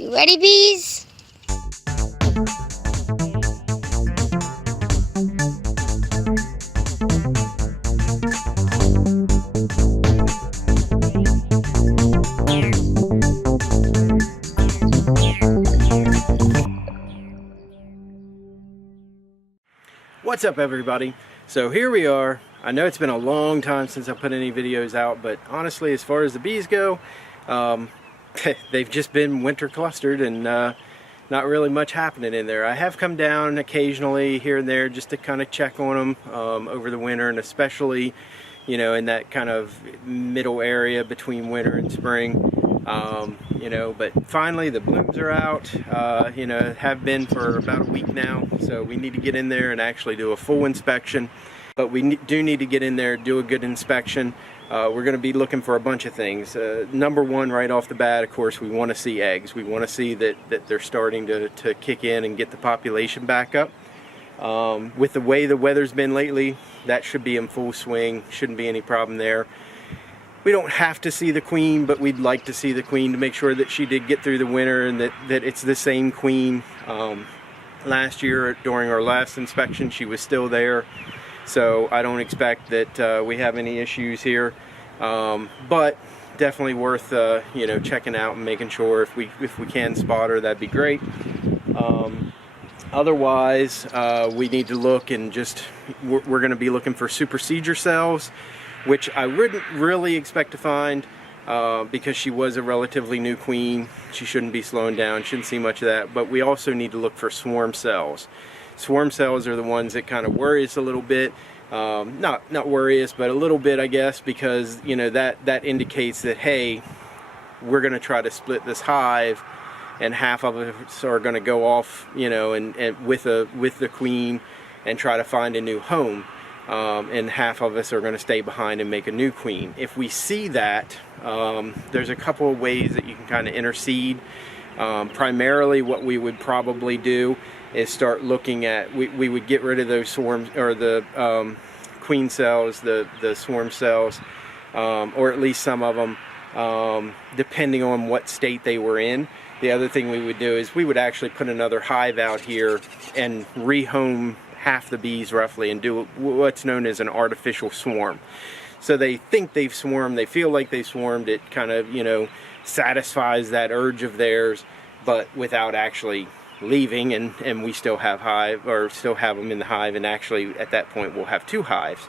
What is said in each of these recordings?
You ready, bees? What's up, everybody? So here we are. I know it's been a long time since I put any videos out, but honestly, as far as the bees go, they've just been winter clustered and not really much happening in there. I have come down occasionally here and there just to kind of check on them over the winter, and especially, you know, in that kind of middle area between winter and spring. You know, but finally the blooms are out, you know, have been for about a week now, so we need to get in there and actually do a full inspection. But we do need to get in there, do a good inspection. We're going to be looking for a bunch of things. Number one, right off the bat, of course, we want to see eggs. We want to see that they're starting to kick in and get the population back up. With the way the weather's been lately, that should be in full swing. Shouldn't be any problem there. We don't have to see the queen, but we'd like to see the queen to make sure that she did get through the winter and that it's the same queen. Last year during our last inspection, she was still there, so I don't expect that we have any issues here. But definitely worth you know, checking out and making sure if we can spot her, that'd be great. Otherwise, we need to look and just we're going to be looking for supersedure cells, which I wouldn't really expect to find because she was a relatively new queen. She shouldn't be slowing down, shouldn't see much of that. But we also need to look for swarm cells. Swarm cells are the ones that kind of worry us a little bit. Not worry us, but a little bit, I guess, because, you know, that indicates that, hey, we're going to try to split this hive, and half of us are going to go off, you know, and with the queen and try to find a new home. And half of us are going to stay behind and make a new queen. If we see that, there's a couple of ways that you can kind of intercede. Primarily what we would probably do is start looking at, we would get rid of those swarms, or the queen cells, the swarm cells, or at least some of them, depending on what state they were in. The other thing we would do is we would actually put another hive out here and rehome half the bees roughly and do what's known as an artificial swarm. So they think they've swarmed, they feel like they swarmed, it kind of, you know, satisfies that urge of theirs, but without actually leaving, and we still have hive, or still have them in the hive, and actually at that point we'll have two hives.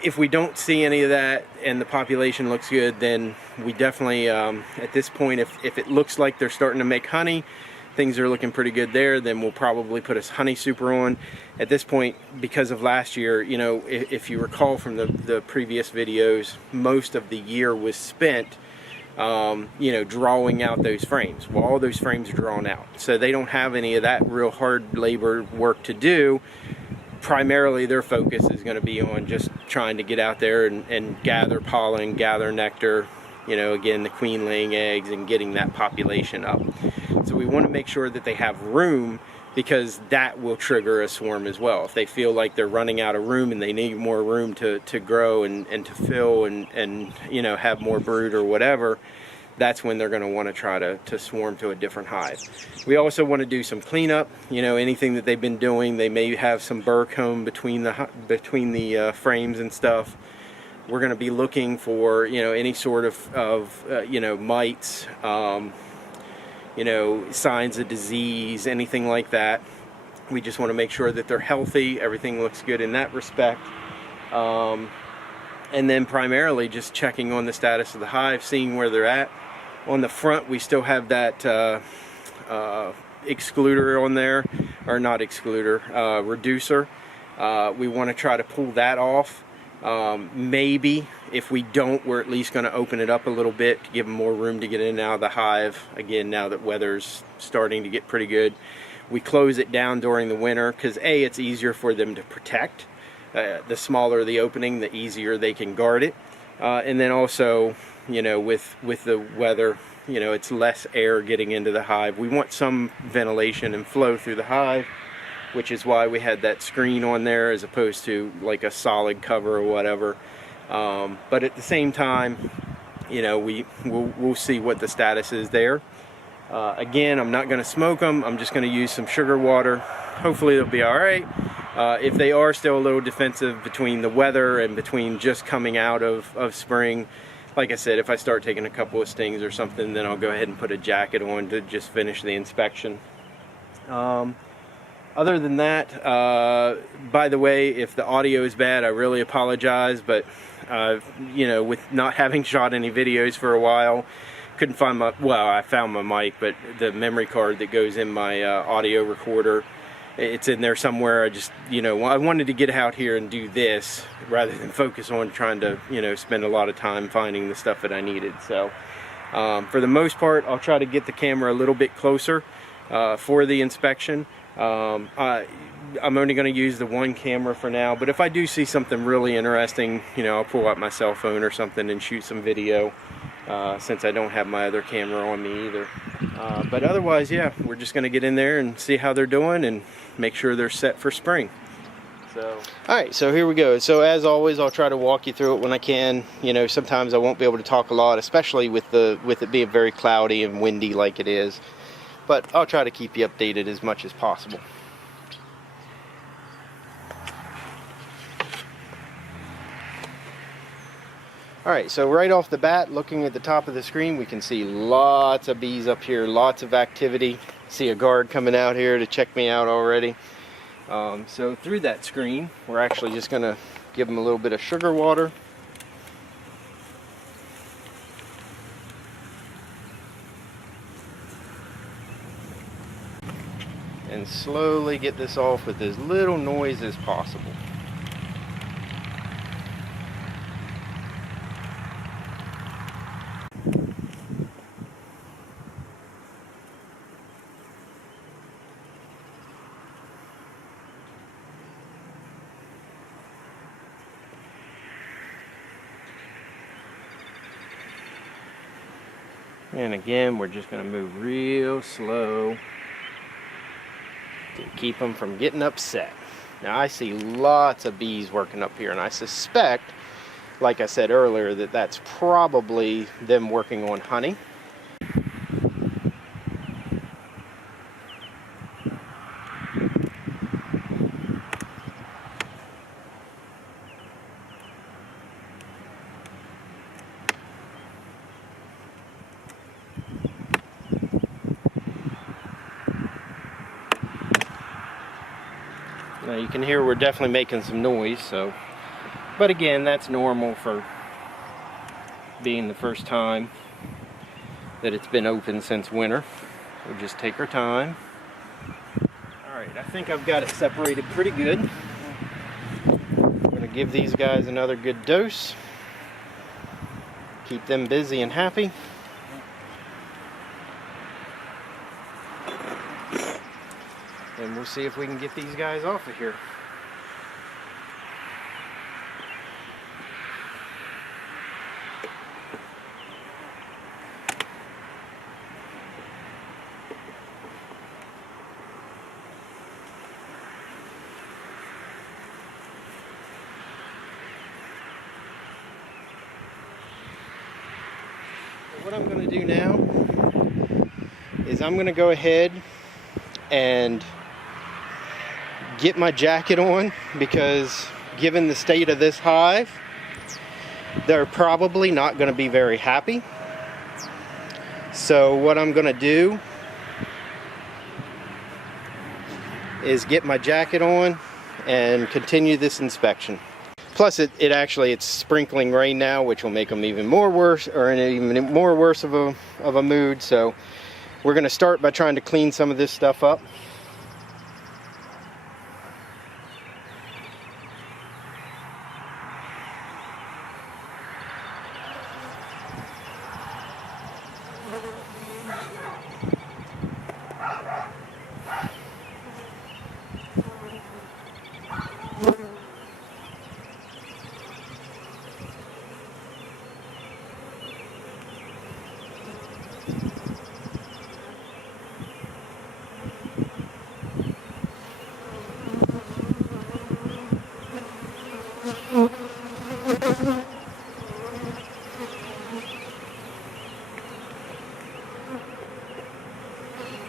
If we don't see any of that and the population looks good, then we definitely, at this point, if it looks like they're starting to make honey, things are looking pretty good there, then we'll probably put a honey super on. At this point, because of last year, you know, if you recall from the previous videos, most of the year was spent, you know, drawing out those frames. Well, all those frames are drawn out, so they don't have any of that real hard labor work to do. Primarily their focus is going to be on just trying to get out there and gather pollen, gather nectar, you know, again, the queen laying eggs and getting that population up. So we want to make sure that they have room, because that will trigger a swarm as well. If they feel like they're running out of room and they need more room to grow and to fill and you know, have more brood or whatever, that's when they're going to want to try to swarm to a different hive. We also want to do some cleanup. You know, anything that they've been doing, they may have some burr comb between the frames and stuff. We're going to be looking for, you know, any sort of you know, mites, you know, signs of disease, anything like that. We just want to make sure that they're healthy, everything looks good in that respect. And then primarily just checking on the status of the hive, seeing where they're at. On the front, we still have that excluder on there, or not excluder, reducer. We want to try to pull that off. Maybe if we don't, we're at least going to open it up a little bit to give them more room to get in and out of the hive. Again, now that weather's starting to get pretty good, we close it down during the winter because A, it's easier for them to protect. The smaller the opening, the easier they can guard it. And then also, you know, with the weather, you know, it's less air getting into the hive. We want some ventilation and flow through the hive, which is why we had that screen on there as opposed to like a solid cover or whatever. But at the same time, you know, we'll see what the status is there. Again, I'm not going to smoke them. I'm just going to use some sugar water. Hopefully they'll be all right. If they are still a little defensive between the weather and between just coming out of spring, like I said, if I start taking a couple of stings or something, then I'll go ahead and put a jacket on to just finish the inspection. Other than that, by the way, if the audio is bad, I really apologize, but you know, with not having shot any videos for a while, couldn't find my, well, I found my mic, but the memory card that goes in my audio recorder, it's in there somewhere. I just, you know, I wanted to get out here and do this rather than focus on trying to, you know, spend a lot of time finding the stuff that I needed. So for the most part, I'll try to get the camera a little bit closer for the inspection. I'm only going to use the one camera for now, but if I do see something really interesting, you know, I'll pull out my cell phone or something and shoot some video, since I don't have my other camera on me either. But otherwise, yeah, we're just going to get in there and see how they're doing and make sure they're set for spring. So, alright, so here we go. So as always, I'll try to walk you through it when I can. You know, sometimes I won't be able to talk a lot, especially with it being very cloudy and windy like it is. But I'll try to keep you updated as much as possible. Alright, so right off the bat, looking at the top of the screen, we can see lots of bees up here, lots of activity. See a guard coming out here to check me out already. So through that screen, we're actually just going to give them a little bit of sugar water. And slowly get this off with as little noise as possible. And again, we're just going to move real slow to keep them from getting upset. Now I see lots of bees working up here, and I suspect, like I said earlier, that that's probably them working on honey. Now you can hear we're definitely making some noise, so, but again, that's normal for being the first time that it's been open since winter. We'll just take our time. Alright, I think I've got it separated pretty good. I'm going to give these guys another good dose. Keep them busy and happy. And we'll see if we can get these guys off of here. So what I'm going to do now is I'm going to go ahead and get my jacket on, because given the state of this hive, they're probably not going to be very happy. So what I'm going to do is get my jacket on and continue this inspection. Plus it's sprinkling rain now, which will make them even more worse, or in even more worse of a mood. So we're going to start by trying to clean some of this stuff up.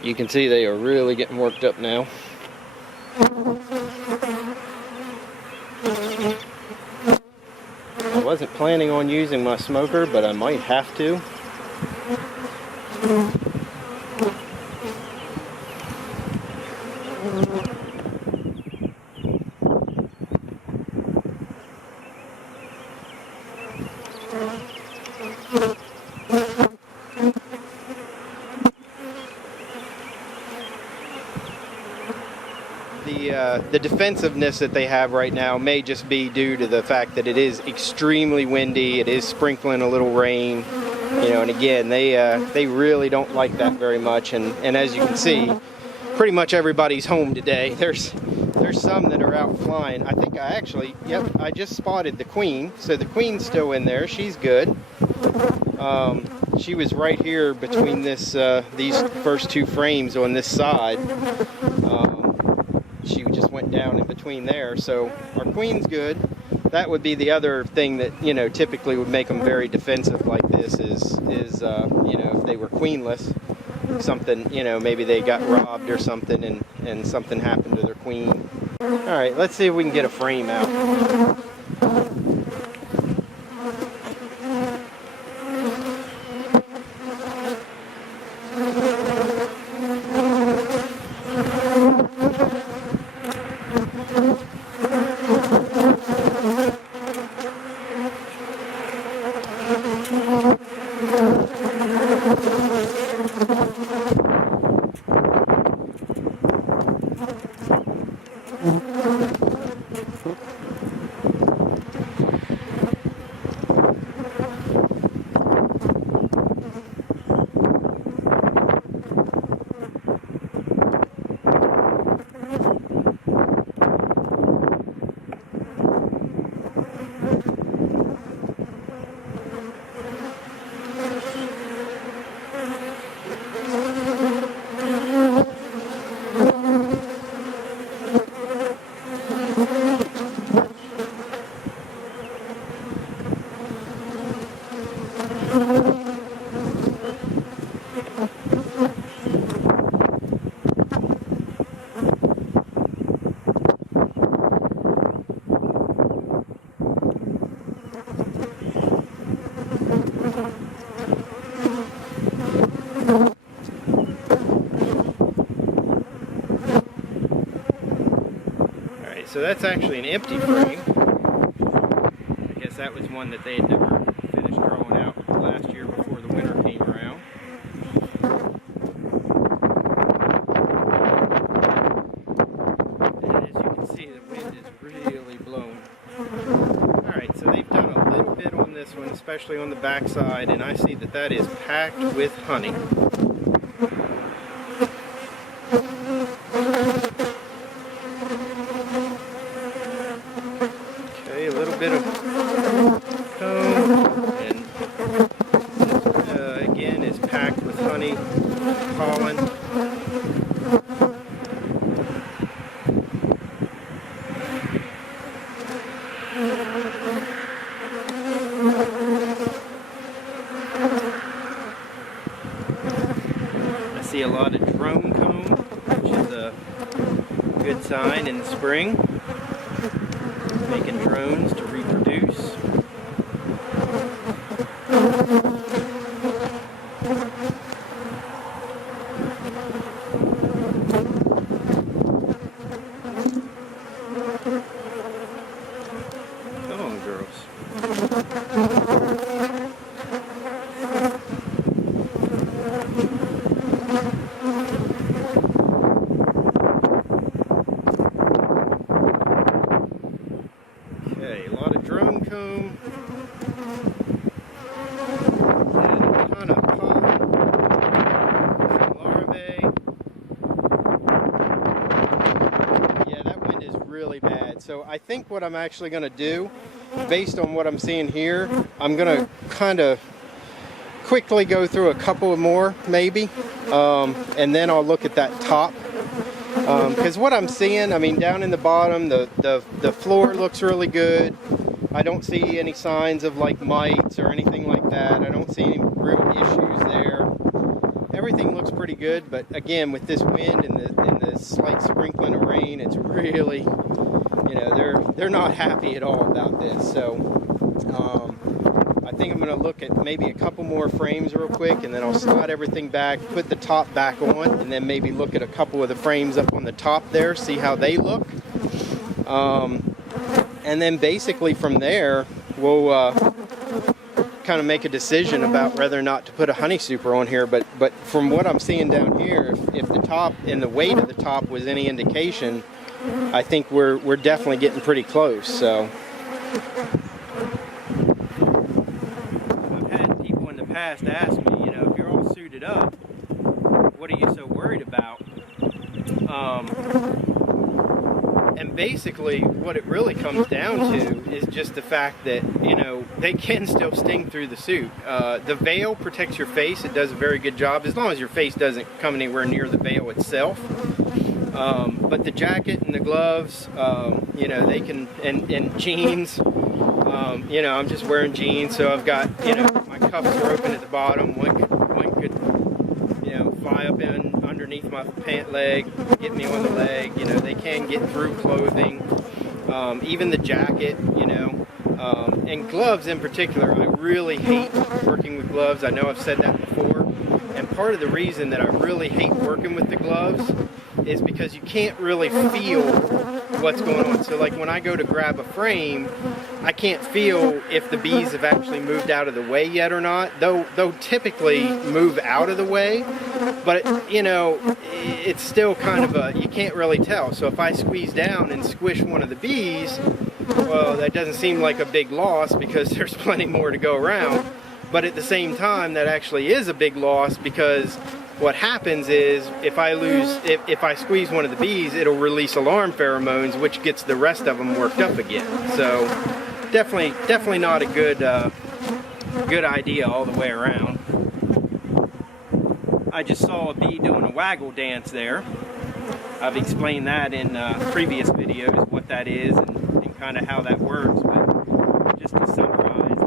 You can see they are really getting worked up now. I wasn't planning on using my smoker, but I might have to. The defensiveness that they have right now may just be due to the fact that it is extremely windy. It is sprinkling a little rain, you know, and again, they really don't like that very much. And as you can see, pretty much everybody's home today. There's some that are out flying. I think I just spotted the queen. So the queen's still in there. She's good. She was right here between these first two frames on this side. She just went down in between there, so our queen's good. That would be the other thing that, you know, typically would make them very defensive like this is you know, if they were queenless, something, you know, maybe they got robbed or something and something happened to their queen. All right, let's see if we can get a frame out. So that's actually an empty frame. I guess that was one that they had never finished drawing out last year before the winter came around. And as you can see, the wind is really blowing. Alright, so they've done a little bit on this one, especially on the back side, and I see that that is packed with honey. A little bit of comb, and again is packed with honey, pollen. I see a lot of drone comb, which is a good sign in the spring. Making drones to reproduce. Come on, girls. Okay, a lot of drone comb and a ton of pollen, some larvae. Yeah, that wind is really bad. So I think what I'm actually going to do, based on what I'm seeing here, I'm going to kind of quickly go through a couple more maybe, and then I'll look at that top. Because what I'm seeing, I mean, down in the bottom, the floor looks really good. I don't see any signs of like mites or anything like that. I don't see any real issues there. everything looks pretty good, but again, with this wind and the slight sprinkling of rain, it's really, you know, they're not happy at all about this. So I think I'm going to look at maybe a couple more frames real quick, and then I'll slide everything back, put the top back on, and then maybe look at a couple of the frames up on the top there, see how they look. And then basically from there, we'll kind of make a decision about whether or not to put a honey super on here. But from what I'm seeing down here, if the top and the weight of the top was any indication, I think we're definitely getting pretty close. So I've had people in the past ask me, you know, if you're all suited up, what are you so worried about? And basically what it really comes down to is just the fact that, you know, they can still sting through the suit. The veil protects your face. It does a very good job, as long as your face doesn't come anywhere near the veil itself. But the jacket and the gloves, you know, they can, and jeans, you know, I'm just wearing jeans, so I've got, you know, my cuffs are open at the bottom. One could, you know, fly up in underneath my pant leg, get me on the leg. You know, they can get through clothing, even the jacket, you know, and gloves in particular. I really hate working with gloves. I know I've said that before, and part of the reason that I really hate working with the gloves is because you can't really feel what's going on. So like when I go to grab a frame, I can't feel if the bees have actually moved out of the way yet or not. They'll typically move out of the way, but you know, it's still kind of a, you can't really tell. So if I squeeze down and squish one of the bees, well, that doesn't seem like a big loss because there's plenty more to go around. But at the same time, that actually is a big loss, because what happens is if I squeeze one of the bees, it'll release alarm pheromones, which gets the rest of them worked up again. So definitely not a good idea all the way around. I just saw a bee doing a waggle dance there. I've explained that in previous videos, what that is and kind of how that works. But just to summarize,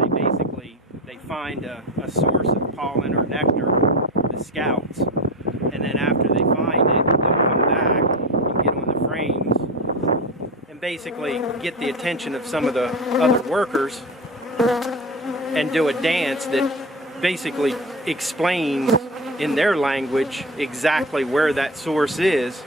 they find a source of pollen or nectar, the scouts, and then after they find it, they'll come back and get on the frames and basically get the attention of some of the other workers and do a dance that basically explains in their language exactly where that source is.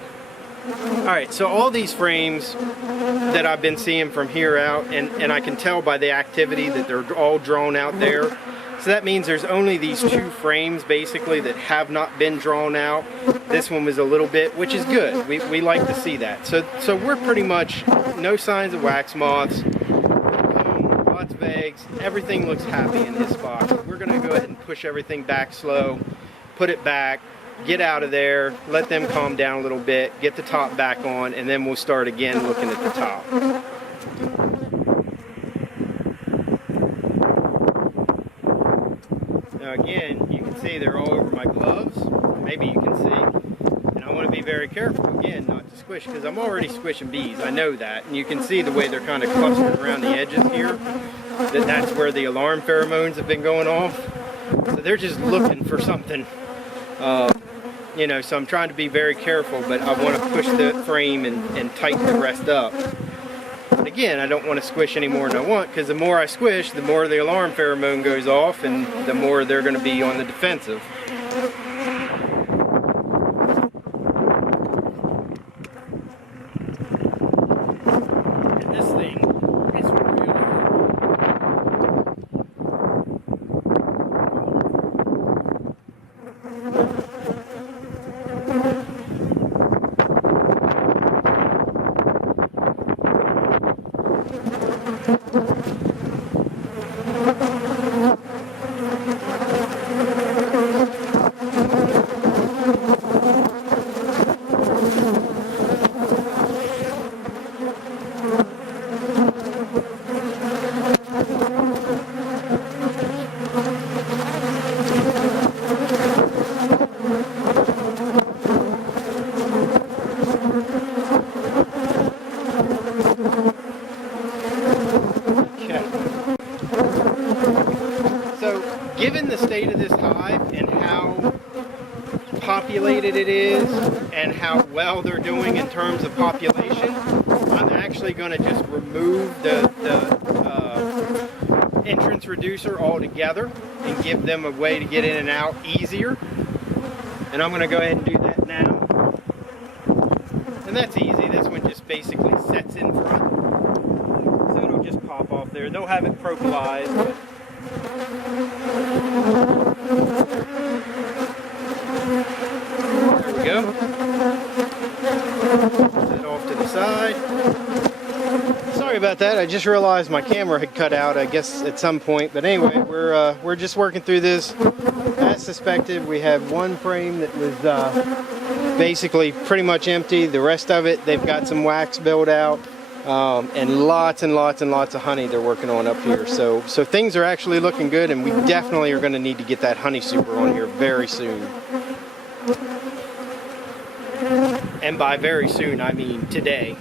Alright, so all these frames that I've been seeing from here out, and I can tell by the activity that they're all drawn out there. So that means there's only these 2 frames basically that have not been drawn out. This one was a little bit, which is good. We like to see that. So we're pretty much no signs of wax moths, lots of eggs. Everything looks happy in this box. We're going to go ahead and push everything back slow, put it back, get out of there, let them calm down a little bit, get the top back on, and then we'll start again looking at the top. Now again, you can see they're all over my gloves. Maybe you can see. And I want to be very careful, again, not to squish, because I'm already squishing bees. I know that. And you can see the way they're kind of clustered around the edges here. That's where the alarm pheromones have been going off. So they're just looking for something. You know, so I'm trying to be very careful, but I want to push the frame and tighten the rest up. But again, I don't want to squish any more than I want, because the more I squish, the more the alarm pheromone goes off, and the more they're going to be on the defensive. And this thing is really populated it is and how well they're doing in terms of population, I'm actually going to just remove the entrance reducer altogether and give them a way to get in and out easier. And I'm going to go ahead and do that now. And that's easy. This one just basically sets in front. So it'll just pop off there. They'll have it profilised, but there we go. Set it off to the side. Sorry about that. I just realized my camera had cut out, I guess, at some point. But anyway, we're just working through this. As suspected, we have one frame that was basically pretty much empty. The rest of it, they've got some wax built out, and lots and lots and lots of honey they're working on up here. So things are actually looking good, and we definitely are going to need to get that honey super on here very soon. And by very soon, I mean today.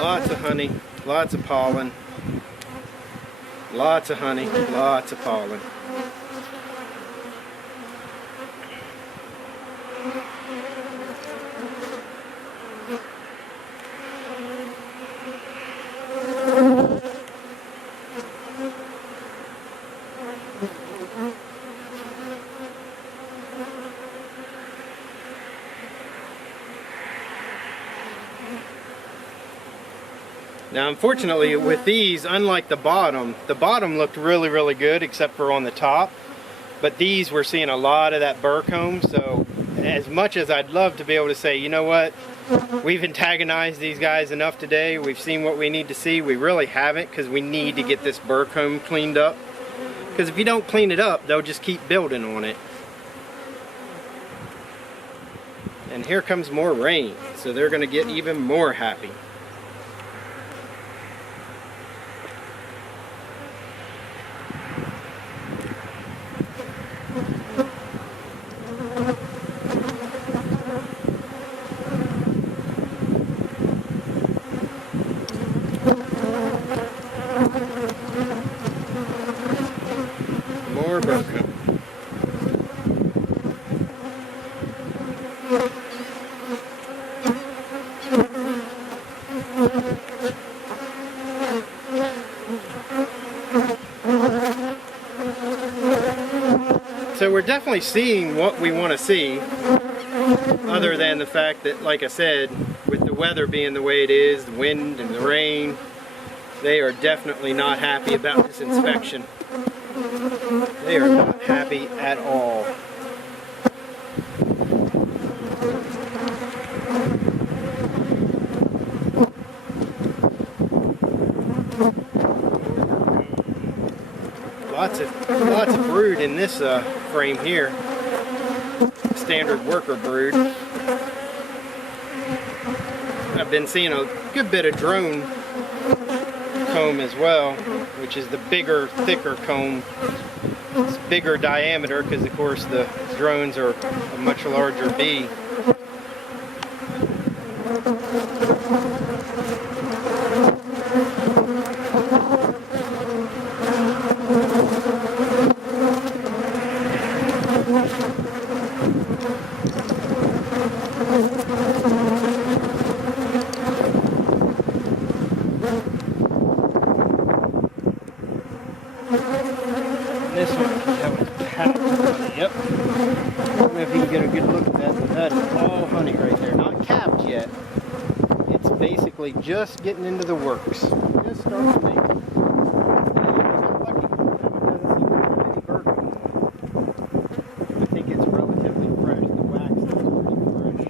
Lots of honey, lots of pollen, lots of honey, lots of pollen. Now unfortunately with these, unlike the bottom looked really, really good except for on the top. But these, we're seeing a lot of that burr comb, so as much as I'd love to be able to say, you know what, we've antagonized these guys enough today, we've seen what we need to see, we really haven't, because we need to get this burr comb cleaned up. Because if you don't clean it up, they'll just keep building on it. And here comes more rain, so they're going to get even more happy. More burr comb. So we're definitely seeing what we want to see, other than the fact that, like I said, with the weather being the way it is, the wind and the rain, they are definitely not happy about this inspection. They are not happy at all. Lots of brood in this frame here. Standard worker brood. I've been seeing a good bit of drone comb as well, which is the bigger, thicker comb. It's bigger diameter because, of course, the drones are a much larger bee. this one, that one's packed with honey. Yep. I don't know if you can get a good look at that, but that is all honey right there. Not capped yet. It's basically just getting into the works. Just starting to make it. I think it's relatively fresh. The wax is pretty fresh.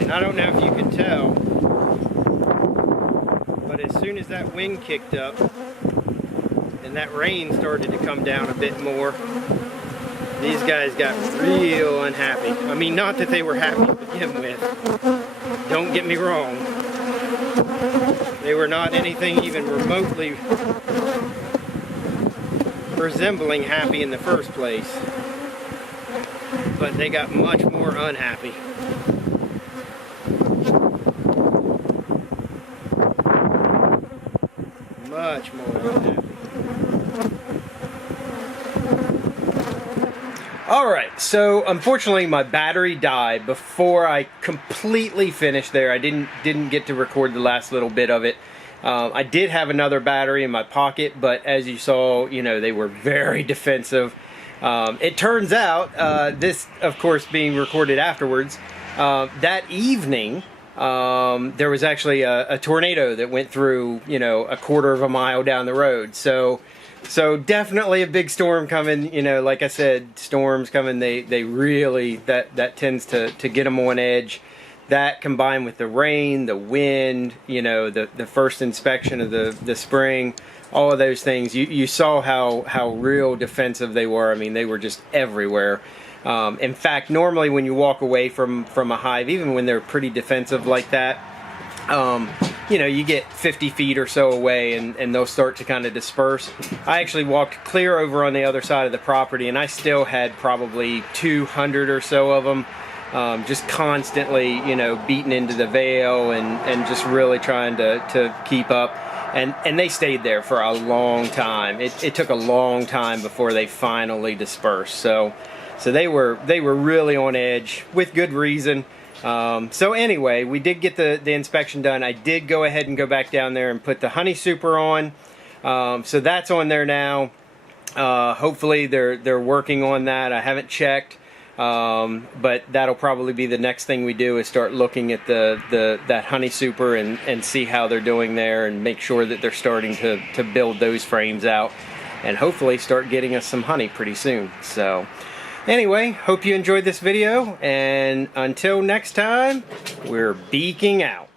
And I don't know if you can tell, but as soon as that wind kicked up and that rain started to come down a bit more, these guys got real unhappy. I mean, not that they were happy to begin with. Don't get me wrong. They were not anything even remotely resembling happy in the first place. But they got much more unhappy. Much more unhappy. Alright, so unfortunately my battery died before I completely finished there. I didn't get to record the last little bit of it. I did have another battery in my pocket, but as you saw, you know, they were very defensive. It turns out, this of course being recorded afterwards, that evening there was actually a tornado that went through, you know, a quarter of a mile down the road. So definitely a big storm coming. You know, like I said, storms coming, they really, that tends to get them on edge. That combined with the rain, the wind, you know, the first inspection of the spring, all of those things, you saw how real defensive they were. I mean, they were just everywhere. In fact, normally when you walk away from a hive, even when they're pretty defensive like that, you know, you get 50 feet or so away and they'll start to kind of disperse. I actually walked clear over on the other side of the property and I still had probably 200 or so of them, just constantly, you know, beating into the veil and just really trying to keep up. And they stayed there for a long time. It took a long time before they finally dispersed. So they were really on edge with good reason. So anyway, we did get the inspection done. I did go ahead and go back down there and put the honey super on. So that's on there now. Hopefully they're working on that. I haven't checked, but that'll probably be the next thing we do is start looking at that honey super and see how they're doing there and make sure that they're starting to build those frames out and hopefully start getting us some honey pretty soon. So anyway, hope you enjoyed this video, and until next time, we're beaking out.